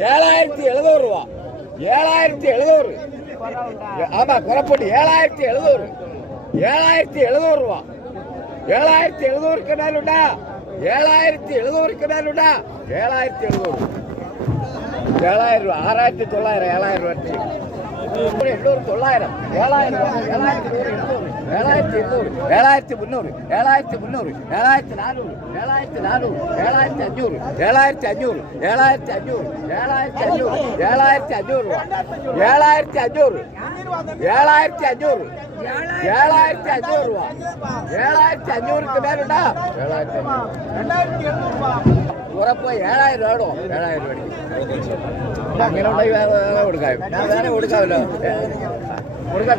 7900 ரூபா. 7700. ஆமா குறப்பட்டு 7700 ரூபா. 7700க்கு மேலுண்டா 7700க்கு மேலுண்டா 7700 7000 ரூபா. 6900 7000 ரூபா. 800 900 7000 7300 7400 7500 7500 ரூபா. 7500க்கு மேலுண்டா 7500 ഉറപ്പ് 7000 രൂപ. 7000 രൂപ അങ്ങനെ ഉണ്ടെങ്കിൽ വേറെ കൊടുക്കാം. ഞാൻ വേറെ കൊടുക്കാമല്ലോ. കൊടുക്കട്ടെ.